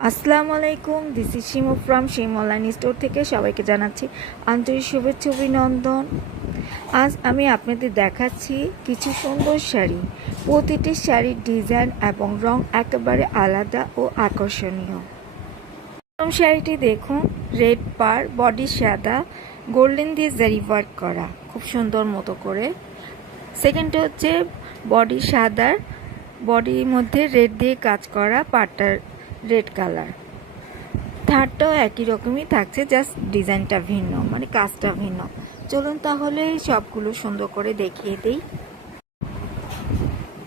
আসসালামু আলাইকুম, this is Shimu from শিম অনলাইন স্টোর থেকে সবাইকে জানাচ্ছি আন্তরিক শুভেচ্ছা অভিনন্দন। আজ আমি আপনাদের দেখাচ্ছি কিছু সুন্দর শাড়ি। প্রতিটি শাড়ির ডিজাইন এবং রং একেবারে আলাদা ও আকর্ষণীয়। প্রথম শাড়িটি দেখুন, রেড পার, বডি সাদা, গোল্ডেন দিয়ে জারি ওয়ার্ক করা, খুব সুন্দর মতো করে। সেকেন্ডটা হচ্ছে বডি সাদার, বডির মধ্যে রেড দিয়ে কাজ করা, পাটটার রেড কালার। থার্ডটাও একই রকমই থাকছে, জাস্ট ডিজাইনটা ভিন্ন, মানে কাজটা ভিন্ন। চলুন তাহলে সবগুলো সুন্দর করে দেখিয়ে দিই।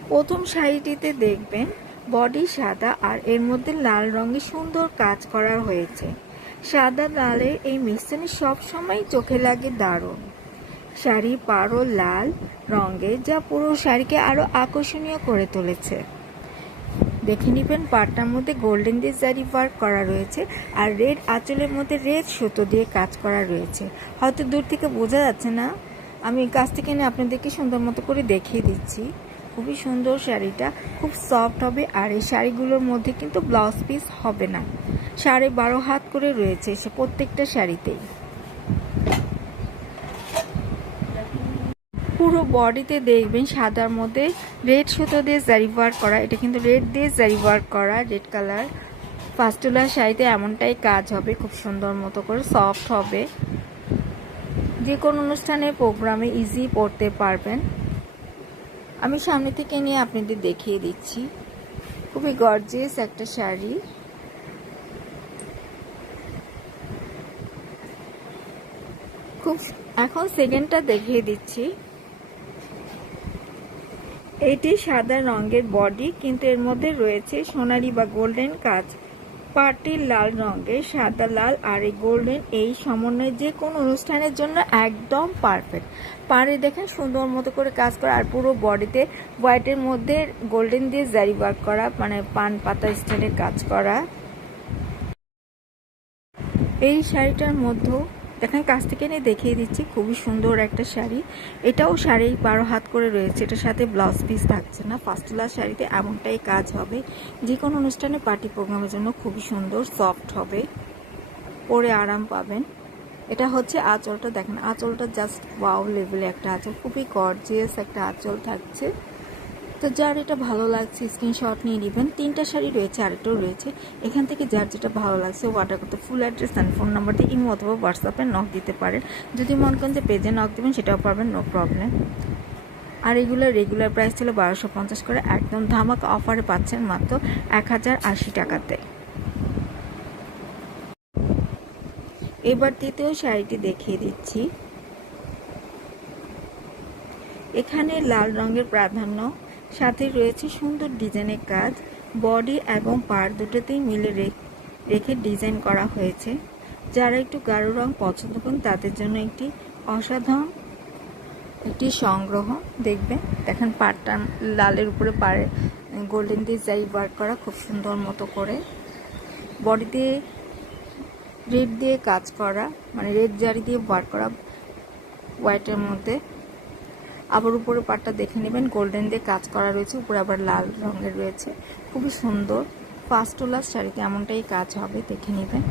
প্রথম শাড়িটিতে দেখবেন বডি সাদা আর এর মধ্যে লাল রঙে সুন্দর কাজ করা হয়েছে। সাদা লালের এই মিশ্রণে সবসময় চোখে লাগে দারুণ। শাড়ি পাড়ও লাল রঙের, যা পুরো শাড়িকে আরো আকর্ষণীয় করে তুলেছে। দেখে নেবেন, পাটটার মধ্যে গোল্ডেন দিয়ে জারি ওয়ার্ক করা রয়েছে আর রেড আঁচলের মধ্যে রেড সুতো দিয়ে কাজ করা রয়েছে। হয়তো দূর থেকে বোঝা যাচ্ছে না, আমি কাছ থেকে এনে আপনাদেরকে সুন্দর মতো করে দেখিয়ে দিচ্ছি। খুবই সুন্দর শাড়িটা, খুব সফট হবে। আর এই শাড়িগুলোর মধ্যে কিন্তু ব্লাউজ পিস হবে না। 12.5 হাত করে রয়েছে সে প্রত্যেকটা শাড়িতেই। পুরো বডিতে দেখবেন সাদার মধ্যে রেড সুতো দিয়ে জারি ওয়ার্ক করা। এটা কিন্তু রেড দিয়ে জারি ওয়ার্ক করা, রেড কালার। ফাস্টুলার শাড়িতে এমনটাই কাজ হবে, খুব সুন্দর মতো করে সফট হবে। যে কোনো অনুষ্ঠানে প্রোগ্রামে ইজি পরতে পারবেন। আমি সামনে থেকে নিয়ে আপনাদের দেখিয়ে দিচ্ছি। খুবই গর্জিয়াস একটা শাড়ি। এখন সেকেন্ডটা দেখিয়ে দিচ্ছি। এটি সাদা রঙের বডি, কিন্তু এর মধ্যে রয়েছে সোনালি বা গোল্ডেন কাজ। পার্টি লাল রঙের, সাদা লাল আর এই গোল্ডেন, এই সমন্বয়ে যে কোনো অনুষ্ঠানের জন্য একদম পারফেক্ট। পাড়ে দেখেন সুন্দর মতো করে কাজ করা আর পুরো বডিতে হোয়াইটের মধ্যে গোল্ডেন দিয়ে জারি ওয়ার্ক করা, মানে পান পাতা স্টাইলের কাজ করা। এই শাড়িটার মধ্যেও দেখেন, কাছ থেকে নিয়ে দেখিয়ে দিচ্ছি, খুবই সুন্দর একটা শাড়ি। এটাও 12.5 হাত করে রয়েছে, এটার সাথে ব্লাউজ পিস থাকছে না। ফাস্টুলার শাড়িতে এমনটাই কাজ হবে। যে কোনো অনুষ্ঠানে পার্টি প্রোগ্রামের জন্য খুবই সুন্দর, সফট হবে, পরে আরাম পাবেন। এটা হচ্ছে আঁচলটা, দেখেন আঁচলটা জাস্ট ওয়াও লেভেলে একটা আঁচল, খুবই গর্জিয়াস একটা আঁচল থাকছে। তো যার এটা ভালো লাগছে স্ক্রিনশট নিয়ে নেবেন। 3টা শাড়ি রয়েছে, আরেকটাও রয়েছে। এখান থেকে যার যেটা ভালো লাগছে অর্ডার করতে full address and phone number দিয়ে ইমো অথবা হোয়াটসঅ্যাপে নক দিতে পারেন। যদি মনে করেন যে পেজে নক দেবেন সেটাও পারবেন, নো প্রবলেম। আর এগুলো রেগুলার প্রাইস ছিল 1250 করে, একদম ধামাকা অফারে পাচ্ছেন মাত্র 1080 টাকাতে। এবার দ্বিতীয় শাড়িটি দেখিয়ে দিচ্ছি। এখানে লাল রঙের প্রাধান্য, সাথে রয়েছে সুন্দর ডিজাইনের কাজ। বডি এবং পাড় দুটোতেই মিলে রেখে ডিজাইন করা হয়েছে। যারা একটু গাঢ় রং পছন্দ করেন তাদের জন্য একটি অসাধারণ একটি সংগ্রহ। দেখেন পাড়টা লালের উপরে পাড়ে গোল্ডেন দিয়ে জারি ওয়ার্ক করা, খুব সুন্দর মতো করে। বডিতে রেড দিয়ে কাজ করা, মানে রেড জারি দিয়ে ওয়ার্ক করা হোয়াইটের মধ্যে। আবার উপরে পাটটা দেখে নেবেন, গোল্ডেন দিয়ে কাজ করা রয়েছে, উপরে আবার লাল রঙের রয়েছে, খুবই সুন্দর। ফাস্টুলার শাড়িতে এমনটাই কাজ হবে, দেখে নেবেন।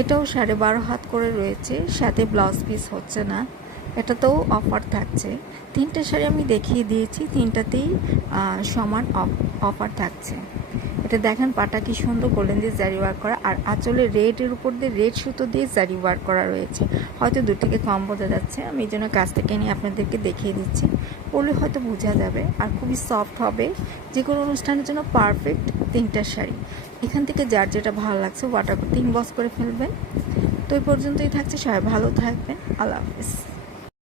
এটাও 12.5 হাত করে রয়েছে, সাথে ব্লাউজ পিস হচ্ছে না। এটাতেও অফার থাকছে। 3টে শাড়ি আমি দেখিয়ে দিয়েছি, 3টাতেই সমান অফার থাকছে। এটা দেখেন পাটা কি সুন্দর গোল্ডেন দিয়ে জারি ওয়ার্ক করা, আর আঁচলে রেডের উপর দিয়ে রেড সুতো দিয়ে জারি ওয়ার্ক করা রয়েছে। হয়তো দূর থেকে কম বোঝা যাচ্ছে, আমি এই জন্য কাছ থেকে নিয়ে আপনাদেরকে দেখিয়ে দিচ্ছি। পরলে হয়তো বোঝা যাবে। আর খুবই সফট হবে, যে কোনো অনুষ্ঠানের জন্য পারফেক্ট 3টা শাড়ি। এখান থেকে যার যেটা ভালো লাগছে অর্ডার করতে ইনবক্স করে ফেলবেন। তো এই পর্যন্তই থাকছে, সবাই ভালো থাকবেন, আল্লাহ হাফিজ।